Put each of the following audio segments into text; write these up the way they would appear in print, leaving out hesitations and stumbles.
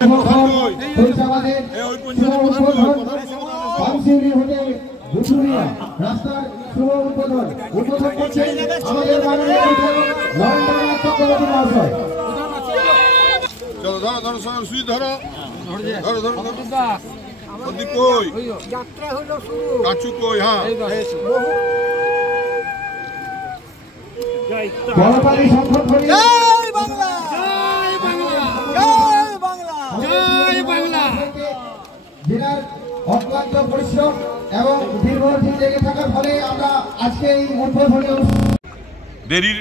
রাস্তার শুভ উদ্বোধন করছেন আমাদের মাননীয় নরেন্দ্রনাথ চক্রবর্তী মহাশয়। চলো ধরো ধরো সবাই সুই ধরো ধরো ধরো ওদিক কই যাত্রা হলো শুরু কাচু কই হ্যাঁ বড়পালি সংগঠনের জয় বাংলা জয় বাংলা জয় বাংলা জয় বাংলা জেলার অক্লান্ত পরিশ্রম এবং দীর্ঘদিন লেগে থাকার ফলে আমরা আজকে এই উদ্বোধনী দেরির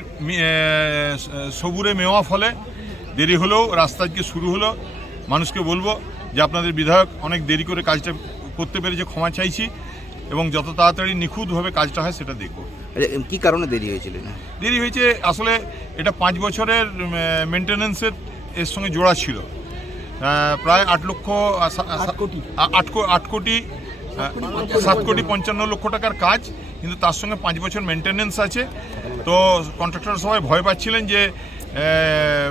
সবুরে মেওয়া ফলে দেরি হলেও রাস্তা আজকে শুরু হলো। মানুষকে বলবো যে আপনাদের বিধায়ক অনেক দেরি করে কাজটা করতে পেরেছে, ক্ষমা চাইছি এবং যত তাড়াতাড়ি নিখুঁতভাবে কাজটা হয় সেটা দেখব। কি কারণে দেরি হয়েছিল? দেরি হয়েছে আসলে এটা 5 বছরের মেনটেন্যান্সের এর সঙ্গে জোড়া ছিল। প্রায় 7 কোটি 55 লক্ষ টাকার কাজ, কিন্তু তার সঙ্গে 5 বছর মেনটেন্যান্স আছে। তো কন্ট্রাক্টর সবাই ভয় পাচ্ছিলেন যে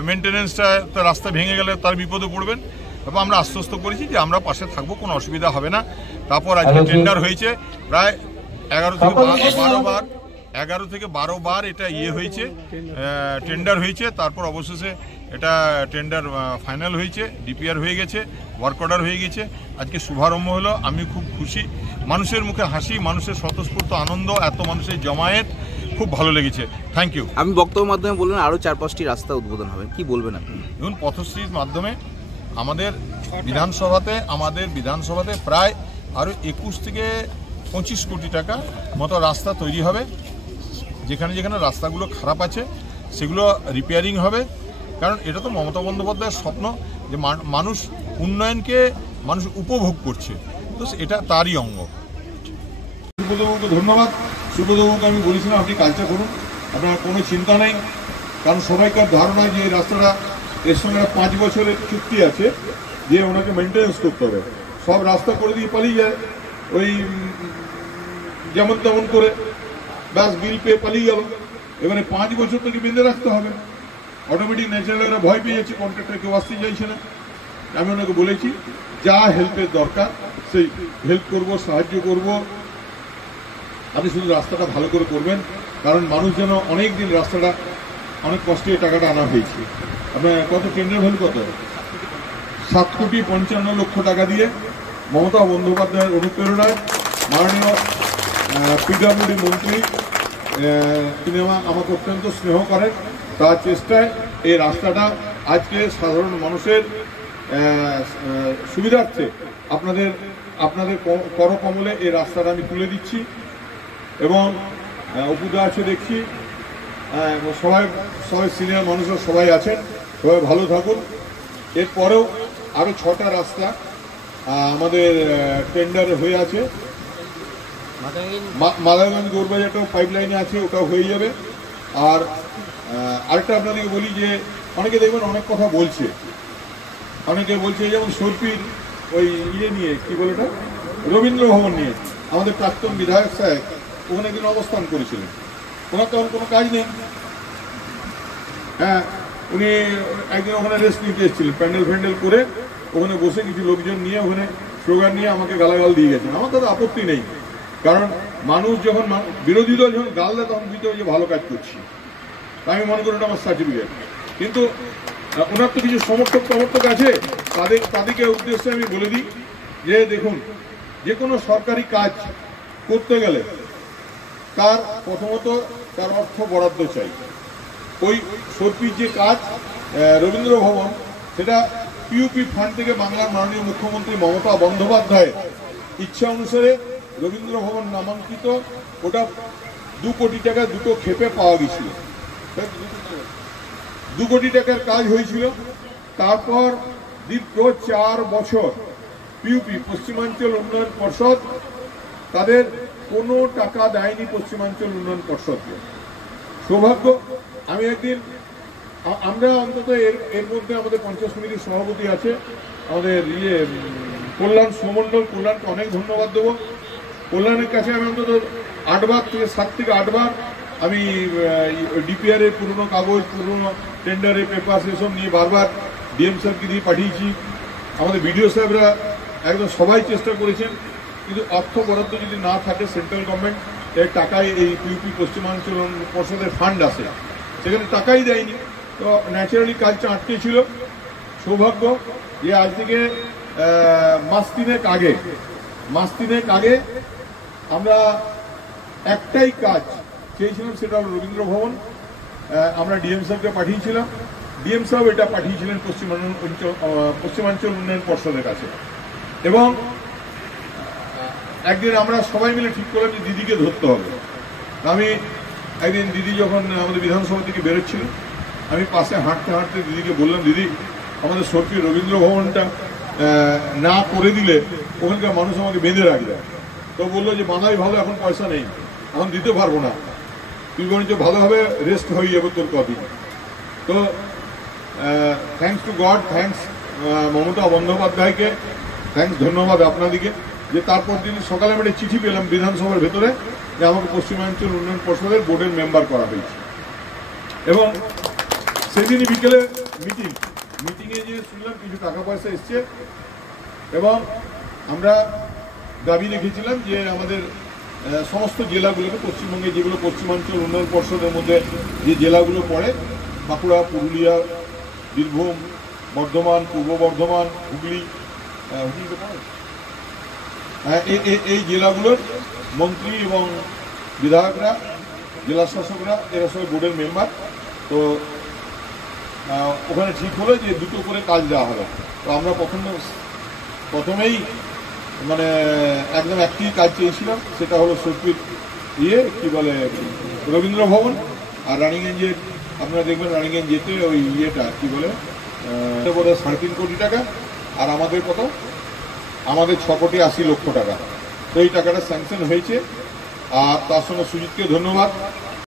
মেনটেন্যান্সটা রাস্তা ভেঙে গেলে তার বিপদে পড়বেন। তারপর আমরা আশ্বস্ত করেছি যে আমরা পাশে থাকবো, কোনো অসুবিধা হবে না। তারপর আজকে টেন্ডার হয়েছে প্রায় 11 থেকে 12 বার এটা হয়েছে, টেন্ডার হয়েছে। তারপর অবশেষে এটা টেন্ডার ফাইনাল হয়েছে, ডিপিআর হয়ে গেছে, ওয়ার্ক অর্ডার হয়ে গেছে। আজকে শুভারম্ভ হলো, আমি খুব খুশি। মানুষের মুখে হাসি, মানুষের স্বতঃস্ফূর্ত আনন্দ, এত মানুষের জমায়েত, খুব ভালো লেগেছে। Thank you. আমি বক্তব্যের মাধ্যমে বললেন আরও 4-5টি রাস্তা উদ্বোধন হবে, কি বলবেন আপনি? দেখুন, পথশ্রীর মাধ্যমে আমাদের বিধানসভাতে প্রায় আরও 21 থেকে 25 কোটি টাকা মতো রাস্তা তৈরি হবে। যেখানে যেখানে রাস্তাগুলো খারাপ আছে সেগুলো রিপেয়ারিং হবে। কারণ এটা তো মমতা বন্দ্যোপাধ্যায়ের স্বপ্ন যে মানুষ উন্নয়নকে মানুষ উপভোগ করছে, তো এটা তারই অঙ্গ। সুব্রতবাবুকে ধন্যবাদ। সুব্রতবাবুকে আমি বলেছিলাম আপনি কাজটা করুন, আপনার কোনো চিন্তা নেই। কারণ সবাইকার ধারণা যে এই রাস্তাটা এর সঙ্গে 5 বছরের চুক্তি আছে যে ওনাকে মেনটেন্যান্স করতে হবে। সব রাস্তা করে দিয়ে পালিয়ে যায়, ওই যেমন তেমন করে ব্যাস বিল পেয়ে পালিয়ে গেল। এবারে 5 বছর থেকে বেঁধে রাখতে হবে। অটোমেটিক ন্যাচারাল ভয় পেয়ে যাচ্ছে, কন্ট্রাক্টর কেউ আসতে চাইছে না। আমি ওনাকে বলেছি যা হেল্পের দরকার সেই হেল্প করব, সাহায্য করব। আপনি শুধু রাস্তাটা ভালো করে করবেন, কারণ মানুষ যেন অনেক দিন রাস্তাটা অনেক কষ্টে টাকাটা আনা হয়েছে। আপনার কত টেন্ডার ভ্যালু কত? 7 কোটি 55 লক্ষ টাকা দিয়ে মমতা বন্দ্যোপাধ্যায়ের অনুপ্রেরণায় মাননীয় পিডব্লিউডি মন্ত্রী তিনি আমাকে অত্যন্ত স্নেহ করেন। তার চেষ্টায় এই রাস্তাটা আজকে সাধারণ মানুষের সুবিধার্থে আপনাদের করকমলে এই রাস্তাটা আমি তুলে দিচ্ছি। এবং অপুদা আছে দেখছি, সবাই সিনিয়র মানুষরা সবাই আছেন, সবাই ভালো থাকুন। এরপরেও আরও 6টা রাস্তা আমাদের টেন্ডার হয়ে আছে। মাদারগঞ্জ গৌরবাজারটাও পাইপলাইনে আছে, ওটাও হয়ে যাবে। আর আরেকটা আপনাদেরকে বলি যে অনেকে দেখবেন অনেক কথা বলছে, অনেকে বলছে যেমন সর্পির ওই নিয়ে কি বলে ওটা রবীন্দ্র ভবন নিয়ে আমাদের প্রাক্তন বিধায়ক সাহেব ওখানে একদিন অবস্থান করেছিলেন। ওনার তখন কোনো কাজ নেই। হ্যাঁ, উনি একদিন ওখানে রেস্ট নিতে এসেছিলেন, প্যান্ডেল করে ওখানে বসে কিছু লোকজন নিয়ে ওখানে স্লোগান নিয়ে আমাকে গালাগাল দিয়ে গেছেন। আমার তাদের আপত্তি নেই, কারণ মানুষ যখন বিরোধী দল যখন গাল দেয় তখন বুঝতে হবে যে ভালো কাজ করছি। আমি মনে করি ওটা আমার সার্টিফিকেট। কিন্তু ওনার তো কিছু সমর্থক আছে, তাদেরকে উদ্দেশ্যে আমি বলে দিই যে দেখুন, যে কোনো সরকারি কাজ করতে গেলে তার প্রথমত তার অর্থ বরাদ্দ চাই। ওই সর্পির যে কাজ রবীন্দ্র ভবন, সেটা পিউপি ফান্ড থেকে বাংলার মাননীয় মুখ্যমন্ত্রী মমতা বন্দ্যোপাধ্যায়ের ইচ্ছা অনুসারে রবীন্দ্র ভবন নামাঙ্কিত, ওটা 2 কোটি টাকা দুটো ক্ষেপে পাওয়া গেছিল। 2 কোটি টাকার কাজ হয়েছিল। তারপর দীর্ঘ 4 বছর পিউপি পশ্চিমাঞ্চল উন্নয়ন পর্ষদ তাদের কোনো টাকা দেয়নি পশ্চিমাঞ্চল উন্নয়ন পর্ষদকে। সৌভাগ্য আমি একদিন আমরা অন্তত এর মধ্যে আমাদের পঞ্চায়েত সমিতির সভাপতি আছে আমাদের কল্যাণ সুমণ্ডল, কল্যাণকে অনেক ধন্যবাদ দেবো। কল্যাণের কাছে আমি অন্তত 7 থেকে 8 বার আমি ডিপিআর এর পুরনো কাগজ, পুরনো টেন্ডারের পেপার এসব নিয়ে বারবার ডিএম স্যারকে দিয়ে পাঠিয়েছি। আমাদের বিডিও সাহেবরা একদম সবাই চেষ্টা করেছেন, কিন্তু অর্থ বরাদ্দ যদি না থাকে সেন্ট্রাল গভর্নমেন্ট এর টাকায় এই পিউপি পশ্চিমাঞ্চল পর্ষদের ফান্ড আসে, সেখানে টাকাই দেয়নি। তো ন্যাচারালি কাজটা আটকে ছিল। সৌভাগ্য যে আজ থেকে মাস তিনেক আগে আমরা একটাই কাজ চেয়েছিলাম, সেটা হলো রবীন্দ্র ভবন। আমরা ডিএম সাহেবকে পাঠিয়েছিলাম, ডিএম সাহেব এটা পাঠিয়েছিলেন পশ্চিমাঞ্চল উন্নয়ন পর্ষদের কাছে। এবং একদিন আমরা সবাই মিলে ঠিক করলাম যে দিদিকে ধরতে হবে। আমি একদিন দিদি যখন আমাদের বিধানসভা থেকে বেরোচ্ছিল, আমি পাশে হাঁটতে হাঁটতে দিদিকে বললাম, দিদি আমাদের সরকারি রবীন্দ্র ভবনটা না করে দিলে ওখানকার মানুষ আমাকে বেঁধে রাখবে। তো বললো যে বাঁধাই ভালো, এখন পয়সা নেই, এখন দিতে পারবো না, তুই বরঞ্চ ভালোভাবে রেস্ট হয়ে যাবে তোর কদিন। তো thanks to god, thanks Mamata বন্দ্যোপাধ্যায়কে, থ্যাংকস ধন্যবাদ আপনাদিকে, যে তারপর দিন সকালে আমি একটা চিঠি পেলাম বিধানসভার ভেতরে যে আমাকে পশ্চিমাঞ্চল উন্নয়ন পর্ষদের বোর্ডের মেম্বার করা হয়েছে। এবং সেদিনই বিকেলে মিটিংয়ে যে শুনলাম কিছু টাকা পয়সা এসছে, এবং আমরা দাবি রেখেছিলাম যে আমাদের সমস্ত জেলাগুলোকে, পশ্চিমবঙ্গে যেগুলো পশ্চিমাঞ্চল উন্নয়ন পর্ষদের মধ্যে যে জেলাগুলো পড়ে, বাঁকুড়া, পুরুলিয়া, বীরভূম, বর্ধমান, পূর্ব বর্ধমান, হুগলি এই জেলাগুলোর মন্ত্রী এবং বিধায়করা, জেলা শাসকরা এরা সবাই বোর্ডের মেম্বার। তো ওখানে ঠিক হলো যে দুটো করে কাজ দেওয়া হলো। তো আমরা প্রথমেই মানে একদম একটি কাজ চেয়েছিলাম, সেটা হলো সত্যির কি বলে রবীন্দ্র ভবন। আর রানিগঞ্জের আপনারা দেখবেন রানিগঞ্জ যেতে ওই কি বলে 3.5 কোটি টাকা, আর আমাদের কত, আমাদের 6,80,00,000 টাকা। তো এই টাকাটা স্যাংশন হয়েছে। আর তার সঙ্গে সুজিতকে ধন্যবাদ,